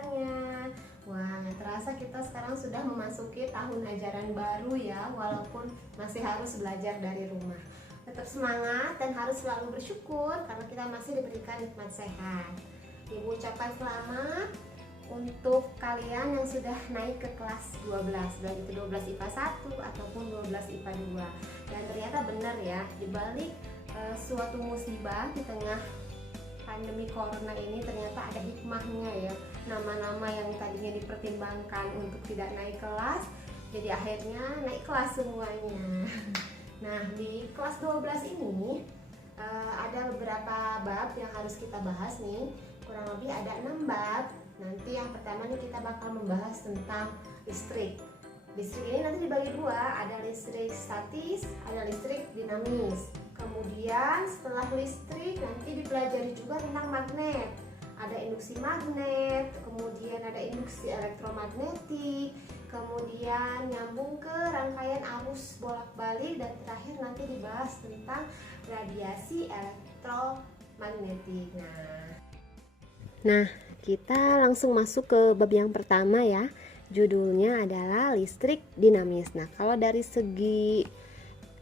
pendengarnya. Wah, nggak terasa kita sekarang sudah memasuki tahun ajaran baru ya, walaupun masih harus belajar dari rumah. Tetap semangat dan harus selalu bersyukur karena kita masih diberikan nikmat sehat. Ibu ucapkan selamat untuk kalian yang sudah naik ke kelas 12, baik itu 12 IPA 1 ataupun 12 IPA 2. Dan ternyata benar ya, dibalik suatu musibah di tengah pandemi corona ini ternyata ada hikmahnya ya. Nama-nama yang tadinya dipertimbangkan untuk tidak naik kelas, jadi akhirnya naik kelas semuanya. Nah, di kelas 12 ini ada beberapa bab yang harus kita bahas nih. Kurang lebih ada 6 bab. Nanti yang pertama nih kita bakal membahas tentang listrik. Listrik ini nanti dibagi dua, ada listrik statis, ada listrik dinamis. Kemudian setelah listrik nanti dipelajari juga tentang magnet. Ada induksi magnet, kemudian ada induksi elektromagnetik, kemudian nyambung ke rangkaian arus bolak-balik, dan terakhir nanti dibahas tentang radiasi elektromagnetik. Nah, kita langsung masuk ke bab yang pertama ya. Judulnya adalah listrik dinamis. Nah, kalau dari segi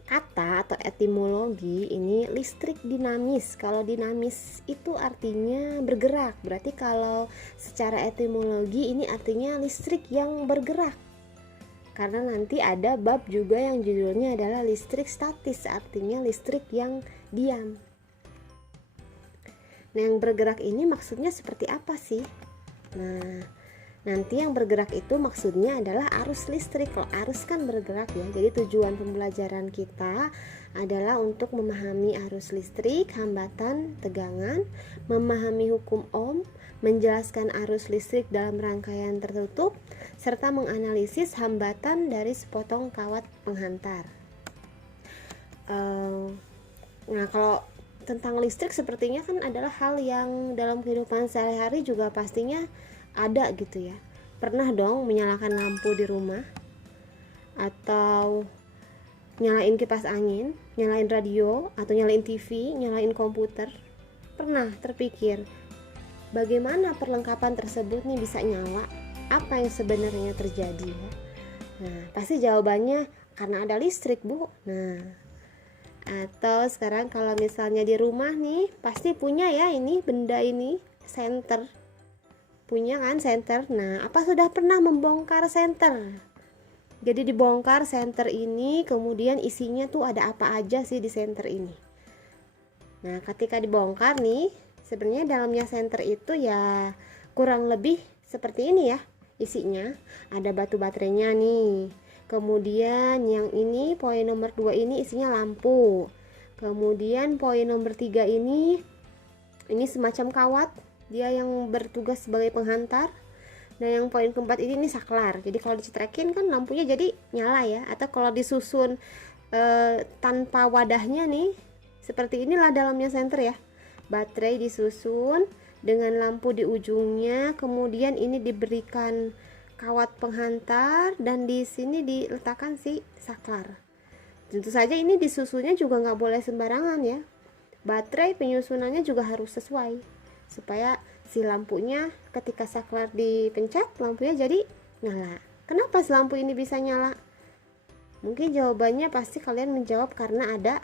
kata atau etimologi, ini listrik dinamis. Kalau dinamis itu artinya bergerak. Berarti kalau secara etimologi ini artinya listrik yang bergerak. Karena nanti ada bab juga yang judulnya adalah listrik statis, artinya listrik yang diam. Nah, yang bergerak ini maksudnya seperti apa sih? Nah, nanti yang bergerak itu maksudnya adalah arus listrik. Kalau arus kan bergerak ya. Jadi tujuan pembelajaran kita adalah untuk memahami arus listrik, hambatan, tegangan, memahami hukum Ohm, menjelaskan arus listrik dalam rangkaian tertutup, serta menganalisis hambatan dari sepotong kawat penghantar. Nah, kalau tentang listrik sepertinya kan adalah hal yang dalam kehidupan sehari-hari juga pastinya ada gitu ya. Pernah dong menyalakan lampu di rumah, atau nyalain kipas angin, nyalain radio, atau nyalain TV, nyalain komputer. Pernah terpikir bagaimana perlengkapan tersebut nih bisa nyala? Apa yang sebenarnya terjadi ya? Nah, pasti jawabannya karena ada listrik, Bu. Nah, atau sekarang kalau misalnya di rumah nih pasti punya ya ini benda ini, senter. Punya kan senter. Nah, apa sudah pernah membongkar senter? Jadi dibongkar senter ini, kemudian isinya tuh ada apa aja sih di senter ini. Nah, ketika dibongkar nih, sebenarnya dalamnya senter itu ya kurang lebih seperti ini ya isinya. Ada batu baterainya nih. Kemudian yang ini poin nomor 2 ini isinya lampu. Kemudian poin nomor 3 ini semacam kawat, dia yang bertugas sebagai penghantar. Nah, yang poin keempat ini saklar. Jadi kalau dicetrekin kan lampunya jadi nyala ya. Atau kalau disusun tanpa wadahnya nih, seperti inilah dalamnya senter ya. Baterai disusun dengan lampu di ujungnya, kemudian ini diberikan kawat penghantar, dan di sini diletakkan si saklar. Tentu saja ini disusunnya juga nggak boleh sembarangan ya. Baterai penyusunannya juga harus sesuai supaya si lampunya ketika saklar dipencet lampunya jadi nyala. Kenapa si lampu ini bisa nyala? Mungkin jawabannya pasti kalian menjawab karena ada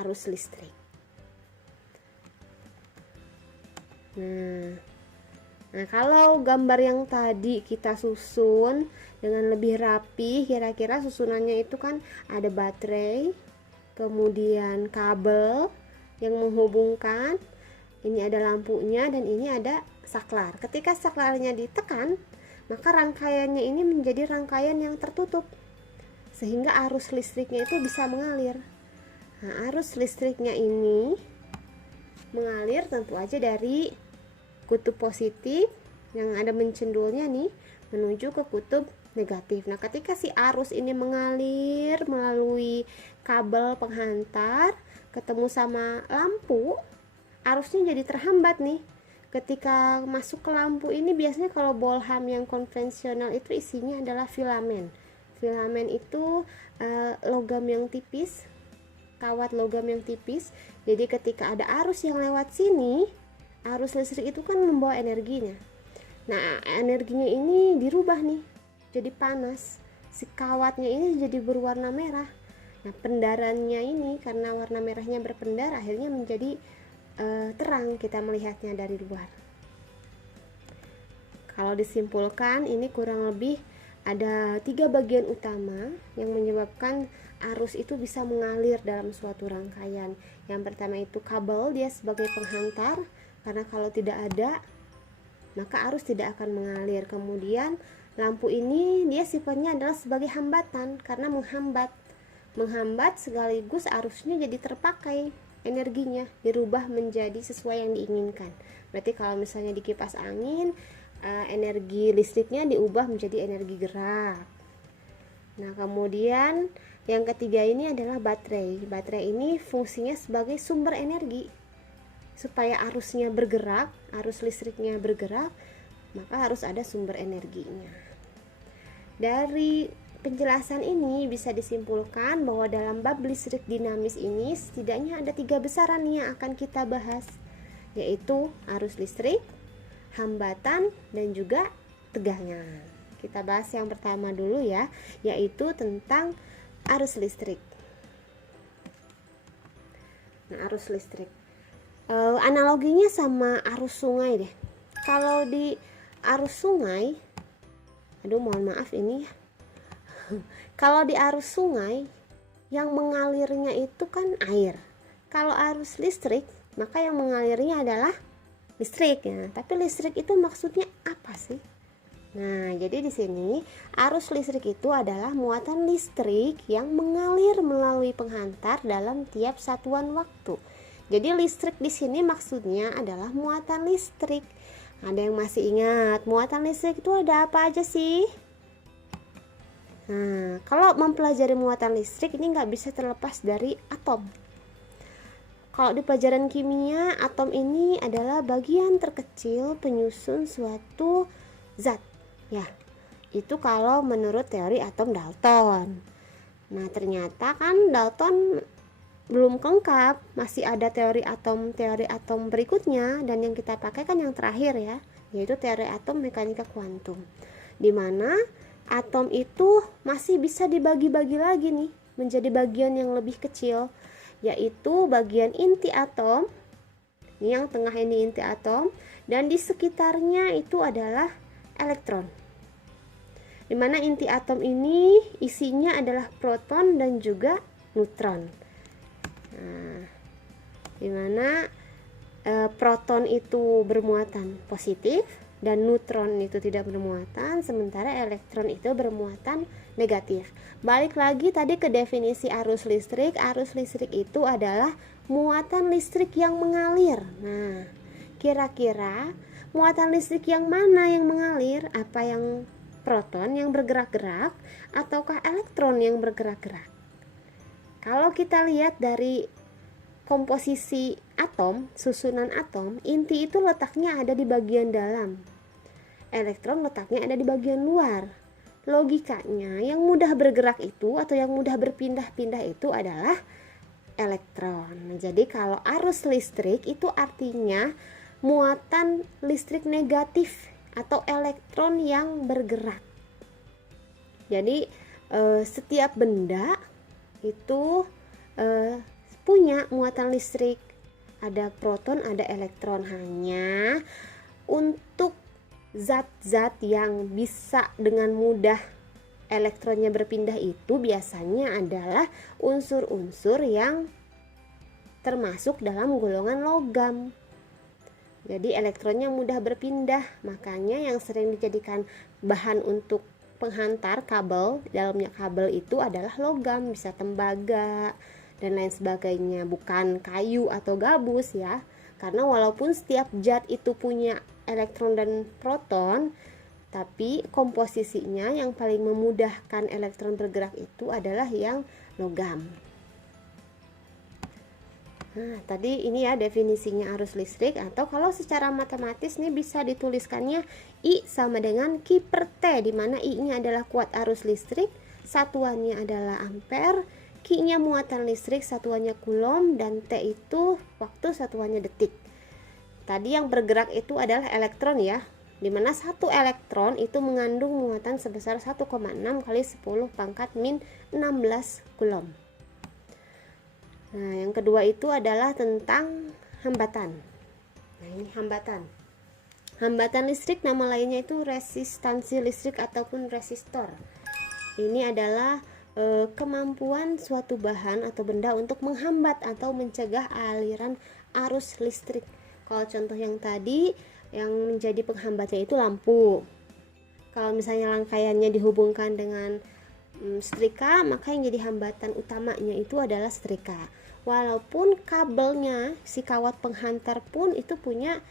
arus listrik. Nah, kalau gambar yang tadi kita susun dengan lebih rapi, kira-kira susunannya itu kan ada baterai, kemudian kabel yang menghubungkan, ini ada lampunya, dan ini ada saklar. Ketika saklarnya ditekan, maka rangkaiannya ini menjadi rangkaian yang tertutup, sehingga arus listriknya itu bisa mengalir. Nah, arus listriknya ini mengalir tentu aja dari kutub positif yang ada mencendulnya nih menuju ke kutub negatif. Nah, ketika si arus ini mengalir melalui kabel penghantar ketemu sama lampu, arusnya jadi terhambat nih. Ketika masuk ke lampu ini biasanya kalau bolham yang konvensional itu isinya adalah filamen. Filamen itu logam yang tipis, kawat logam yang tipis. Jadi ketika ada arus yang lewat sini, arus listrik itu kan membawa energinya. Nah, energinya ini dirubah nih jadi panas. Si kawatnya ini jadi berwarna merah. Nah, pendarannya ini karena warna merahnya berpendar akhirnya menjadi terang kita melihatnya dari luar. Kalau disimpulkan, ini kurang lebih ada 3 bagian utama yang menyebabkan arus itu bisa mengalir dalam suatu rangkaian. Yang pertama itu kabel, dia sebagai penghantar, karena kalau tidak ada maka arus tidak akan mengalir. Kemudian lampu ini dia sifatnya adalah sebagai hambatan, karena menghambat sekaligus arusnya jadi terpakai, energinya dirubah menjadi sesuai yang diinginkan. Berarti kalau misalnya di kipas angin, energi listriknya diubah menjadi energi gerak. Nah, kemudian yang ketiga ini adalah baterai. Baterai ini fungsinya sebagai sumber energi. Supaya arusnya bergerak, arus listriknya bergerak, maka harus ada sumber energinya. Dari penjelasan ini bisa disimpulkan bahwa dalam bab listrik dinamis ini setidaknya ada 3 besaran yang akan kita bahas, yaitu arus listrik, hambatan, dan juga tegangan. Kita bahas yang pertama dulu ya, yaitu tentang arus listrik. Nah, arus listrik analoginya sama arus sungai deh. Kalau di arus sungai, mohon maaf ini ya. Kalau di arus sungai yang mengalirnya itu kan air. Kalau arus listrik, maka yang mengalirnya adalah listrik ya. Tapi listrik itu maksudnya apa sih? Nah, jadi di sini arus listrik itu adalah muatan listrik yang mengalir melalui penghantar dalam tiap satuan waktu. Jadi listrik di sini maksudnya adalah muatan listrik. Ada yang masih ingat muatan listrik itu ada apa aja sih? Nah, kalau mempelajari muatan listrik ini nggak bisa terlepas dari atom. Kalau di pelajaran kimia, atom ini adalah bagian terkecil penyusun suatu zat. Ya, itu kalau menurut teori atom Dalton. Nah, ternyata kan Dalton belum lengkap, masih ada teori atom berikutnya, dan yang kita pakai kan yang terakhir ya, yaitu teori atom mekanika kuantum, dimana atom itu masih bisa dibagi-bagi lagi nih menjadi bagian yang lebih kecil, yaitu bagian inti atom. Ini yang tengah ini inti atom, dan di sekitarnya itu adalah elektron, dimana inti atom ini isinya adalah proton dan juga neutron. Nah, dimana proton itu bermuatan positif dan neutron itu tidak bermuatan, sementara elektron itu bermuatan negatif. Balik lagi tadi ke definisi arus listrik. Arus listrik itu adalah muatan listrik yang mengalir. Nah, kira-kira muatan listrik yang mana yang mengalir? Apa yang proton yang bergerak-gerak ataukah elektron yang bergerak-gerak? Kalau kita lihat dari komposisi atom, susunan atom, inti itu letaknya ada di bagian dalam, elektron letaknya ada di bagian luar. Logikanya yang mudah bergerak itu atau yang mudah berpindah-pindah itu adalah elektron. Jadi kalau arus listrik itu artinya muatan listrik negatif atau elektron yang bergerak. Jadi setiap benda itu punya muatan listrik, ada proton, ada elektron. Hanya untuk zat-zat yang bisa dengan mudah elektronnya berpindah itu biasanya adalah unsur-unsur yang termasuk dalam golongan logam. Jadi elektronnya mudah berpindah, makanya yang sering dijadikan bahan untuk penghantar kabel, dalamnya kabel itu adalah logam, bisa tembaga dan lain sebagainya, bukan kayu atau gabus ya. Karena walaupun setiap zat itu punya elektron dan proton, tapi komposisinya yang paling memudahkan elektron bergerak itu adalah yang logam. Nah, tadi ini ya definisinya arus listrik, atau kalau secara matematis nih bisa dituliskannya I sama dengan Q per T, di mana I-nya adalah kuat arus listrik, satuannya adalah ampere, Q-nya muatan listrik, satuannya coulomb, dan T itu waktu, satuannya detik. Tadi yang bergerak itu adalah elektron ya, di mana satu elektron itu mengandung muatan sebesar 1,6 kali 10 pangkat min 16 coulomb. Nah, yang kedua itu adalah tentang hambatan. Nah, ini hambatan. Hambatan listrik nama lainnya itu resistansi listrik ataupun resistor. Ini adalah kemampuan suatu bahan atau benda untuk menghambat atau mencegah aliran arus listrik. Kalau contoh yang tadi, yang menjadi penghambatnya itu lampu. Kalau misalnya rangkaiannya dihubungkan dengan setrika, maka yang jadi hambatan utamanya itu adalah setrika. Walaupun kabelnya, si kawat penghantar pun itu punya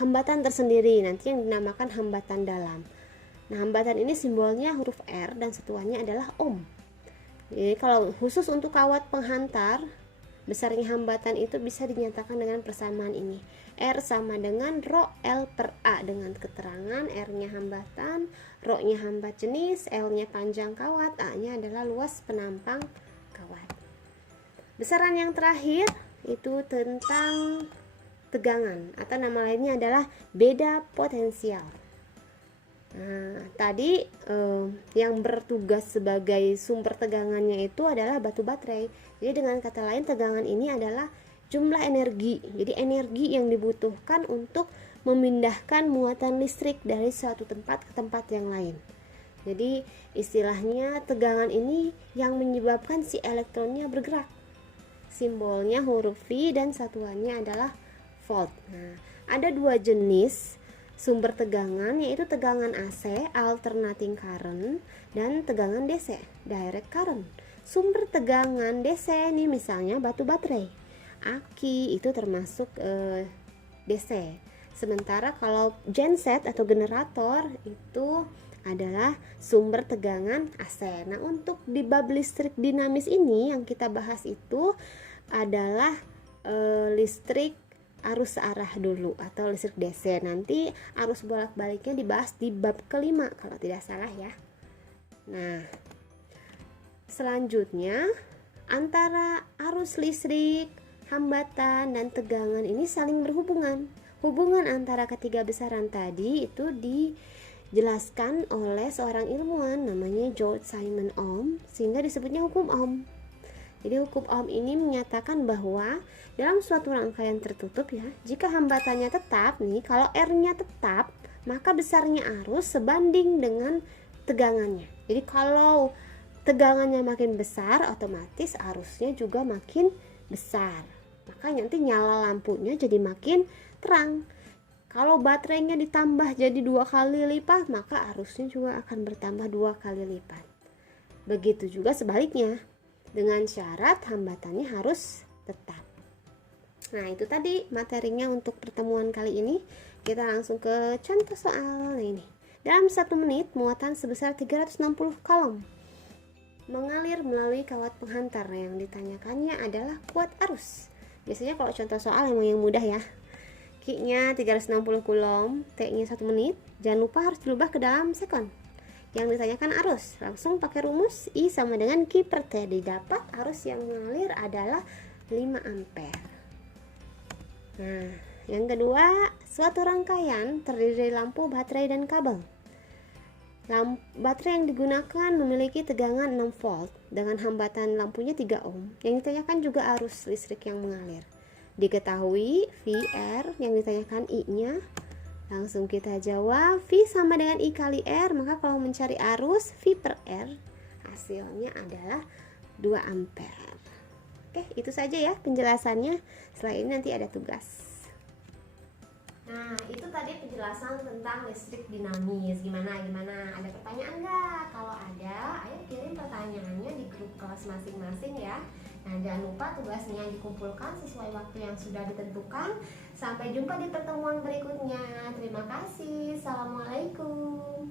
hambatan tersendiri, nanti yang dinamakan hambatan dalam. Nah, hambatan ini simbolnya huruf R dan satuannya adalah ohm. Jadi kalau khusus untuk kawat penghantar, besarnya hambatan itu bisa dinyatakan dengan persamaan ini. R sama dengan rho L per A, dengan keterangan R-nya hambatan, rho-nya hambat jenis, L-nya panjang kawat, A-nya adalah luas penampang kawat. Besaran yang terakhir itu tentang tegangan, atau nama lainnya adalah beda potensial. Nah, tadi yang bertugas sebagai sumber tegangannya itu adalah batu baterai. Jadi dengan kata lain, tegangan ini adalah jumlah energi. Jadi energi yang dibutuhkan untuk memindahkan muatan listrik dari suatu tempat ke tempat yang lain. Jadi istilahnya tegangan ini yang menyebabkan si elektronnya bergerak. Simbolnya huruf V dan satuannya adalah volt. Nah, ada dua jenis sumber tegangan, yaitu tegangan AC alternating current dan tegangan DC direct current. Sumber tegangan DC ini misalnya batu baterai, aki itu termasuk DC. Sementara kalau genset atau generator itu adalah sumber tegangan AC. Nah, untuk di bab listrik dinamis ini yang kita bahas itu adalah listrik arus searah dulu atau listrik DC. Nanti arus bolak-baliknya dibahas di bab kelima kalau tidak salah ya. Nah, selanjutnya antara arus listrik, hambatan, dan tegangan ini saling berhubungan. Hubungan antara ketiga besaran tadi itu dijelaskan oleh seorang ilmuwan namanya George Simon Ohm, sehingga disebutnya hukum Ohm. Jadi hukum Ohm ini menyatakan bahwa dalam suatu rangkaian tertutup ya, jika hambatannya tetap nih, kalau R-nya tetap, maka besarnya arus sebanding dengan tegangannya. Jadi kalau tegangannya makin besar, otomatis arusnya juga makin besar. Maka nanti nyala lampunya jadi makin terang. Kalau baterainya ditambah jadi 2 kali lipat, maka arusnya juga akan bertambah 2 kali lipat. Begitu juga sebaliknya, dengan syarat hambatannya harus tetap. Nah, itu tadi materinya untuk pertemuan kali ini. Kita langsung ke contoh soal ini. Dalam 1 menit, muatan sebesar 360 coulomb mengalir melalui kawat penghantar. Yang ditanyakannya adalah kuat arus. Biasanya kalau contoh soal emang yang mudah ya. Q-nya 360 coulomb, T-nya 1 menit. Jangan lupa harus dirubah ke dalam sekon. Yang ditanyakan arus, langsung pakai rumus I sama dengan Q per T. Didapat arus yang mengalir adalah 5 ampere. Nah, yang kedua, suatu rangkaian terdiri dari lampu, baterai, dan kabel. Baterai yang digunakan memiliki tegangan 6 volt dengan hambatan lampunya 3 ohm. Yang ditanyakan juga arus listrik yang mengalir. Diketahui VR, yang ditanyakan I-nya. Langsung kita jawab, V sama dengan I kali R, maka kalau mencari arus V per R, hasilnya adalah 2 ampere. Oke, itu saja ya penjelasannya. Setelah ini nanti ada tugas. Nah, itu tadi penjelasan tentang listrik dinamis. Gimana? Ada pertanyaan nggak? Kalau ada, ayo kirim pertanyaannya di grup kelas masing-masing ya. Nah, jangan lupa tugasnya dikumpulkan sesuai waktu yang sudah ditentukan. Sampai jumpa di pertemuan berikutnya. Terima kasih. Assalamualaikum.